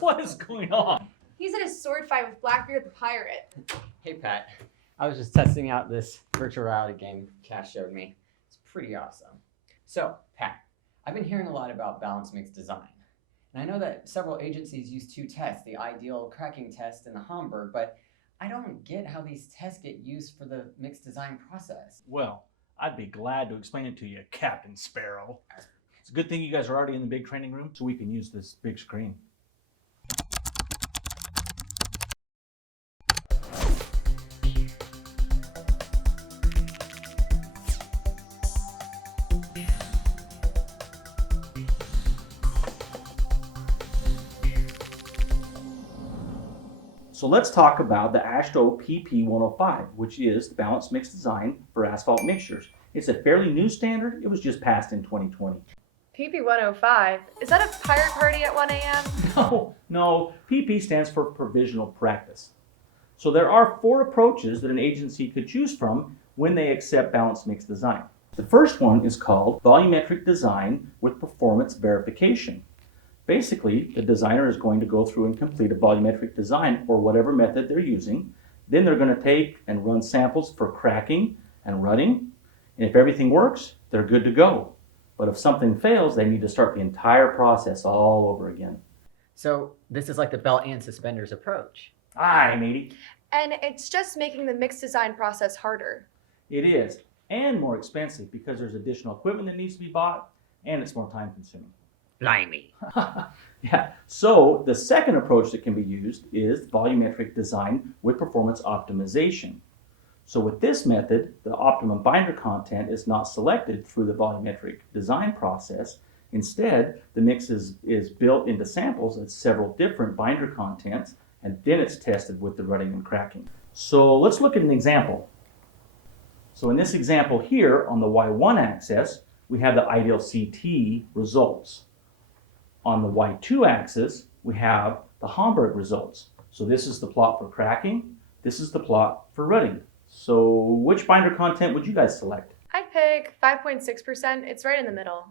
What is going on? He's in a sword fight with Blackbeard the pirate. Hey Pat, I was just testing out this virtual reality game Cash showed me. It's pretty awesome. So, Pat, I've been hearing a lot about balanced mix design. And I know that several agencies use two tests, the ideal cracking test and the Hamburg, but I don't get how these tests get used for the mix design process. Well, I'd be glad to explain it to you, Captain Sparrow. It's a good thing you guys are already in the big training room so we can use this big screen. So let's talk about the AASHTO PP105, which is the balanced mix design for asphalt mixtures. It's a fairly new standard. It was just passed in 2020. PP105? Is that a pirate party at 1 a.m.? No, PP stands for provisional practice. So there are 4 approaches that an agency could choose from when they accept balanced mix design. The first one is called volumetric design with performance verification. Basically, the designer is going to go through and complete a volumetric design for whatever method they're using. Then they're going to take and run samples for cracking and rutting. And if everything works, they're good to go. But if something fails, they need to start the entire process all over again. So this is like the belt and suspenders approach. Aye, matey. And it's just making the mix design process harder. It is, and more expensive because there's additional equipment that needs to be bought, and it's more time consuming. Blimey. Yeah, so the second approach that can be used is volumetric design with performance optimization. So with this method, the optimum binder content is not selected through the volumetric design process. Instead, the mix is built into samples at several different binder contents, and then it's tested with the rutting and cracking. So let's look at an example. So in this example here, on the Y1 axis, we have the ideal CT results. On the Y2 axis, we have the Hamburg results. So this is the plot for cracking. This is the plot for rutting. So which binder content would you guys select? I'd pick 5.6%. It's right in the middle.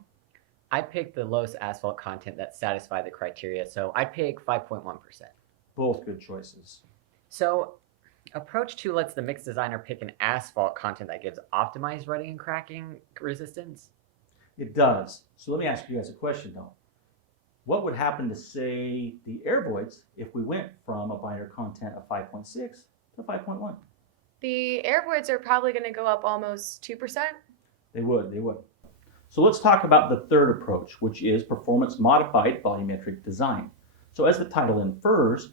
I picked the lowest asphalt content that satisfied the criteria, so I'd pick 5.1%. Both good choices. So approach 2 lets the mix designer pick an asphalt content that gives optimized rutting and cracking resistance. It does. So let me ask you guys a question though. What would happen to, say, the air voids if we went from a binder content of 5.6 to 5.1? The air voids are probably going to go up almost 2%. They would. So let's talk about the third approach, which is performance modified volumetric design. So as the title infers,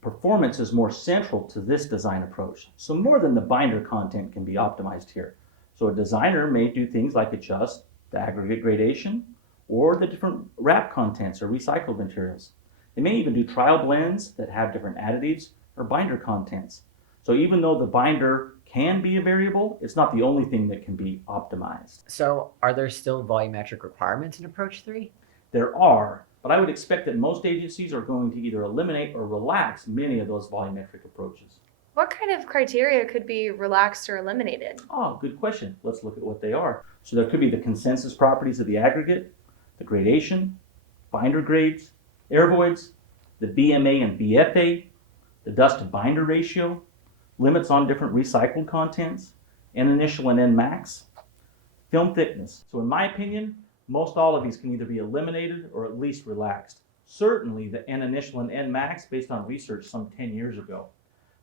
performance is more central to this design approach. So more than the binder content can be optimized here. So a designer may do things like adjust the aggregate gradation or the different wrap contents or recycled materials. They may even do trial blends that have different additives or binder contents. So even though the binder can be a variable, it's not the only thing that can be optimized. So are there still volumetric requirements in approach 3? There are, but I would expect that most agencies are going to either eliminate or relax many of those volumetric approaches. What kind of criteria could be relaxed or eliminated? Oh, good question. Let's look at what they are. So there could be the consensus properties of the aggregate, the gradation, binder grades, air voids, the BMA and BFA, the dust to binder ratio, limits on different recycled contents, N initial and N max, film thickness. So in my opinion, most all of these can either be eliminated or at least relaxed. Certainly the N initial and N max based on research some 10 years ago.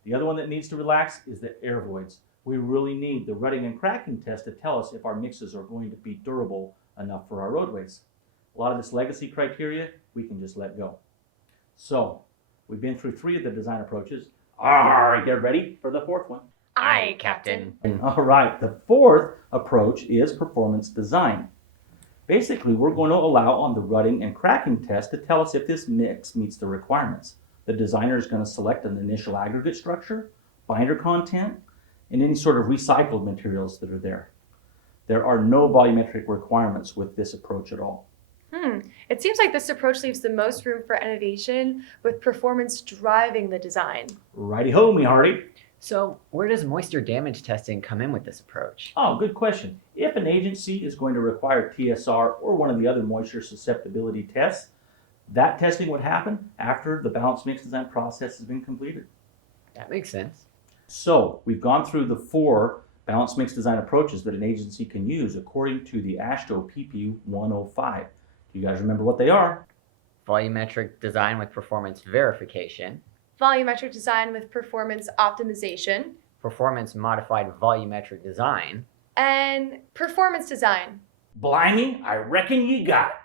The other one that needs to relax is the air voids. We really need the rutting and cracking test to tell us if our mixes are going to be durable enough for our roadways. A lot of this legacy criteria, we can just let go. So, we've been through 3 of the design approaches. Get ready for the 4th one. Aye, Captain. All right, the 4th approach is performance design. Basically, we're going to allow on the rutting and cracking test to tell us if this mix meets the requirements. The designer is going to select an initial aggregate structure, binder content, and any sort of recycled materials that are there. There are no volumetric requirements with this approach at all. It seems like this approach leaves the most room for innovation, with performance driving the design. Righty-ho, me hearty. So, where does moisture damage testing come in with this approach? Oh, good question. If an agency is going to require TSR or one of the other moisture susceptibility tests, that testing would happen after the balanced mix design process has been completed. That makes sense. So we've gone through the 4 balanced mix design approaches that an agency can use according to the AASHTO PP 105. Do you guys remember what they are? Volumetric design with performance verification, Volumetric design with performance optimization, performance modified volumetric design, and performance design. Blimey, I reckon you got it.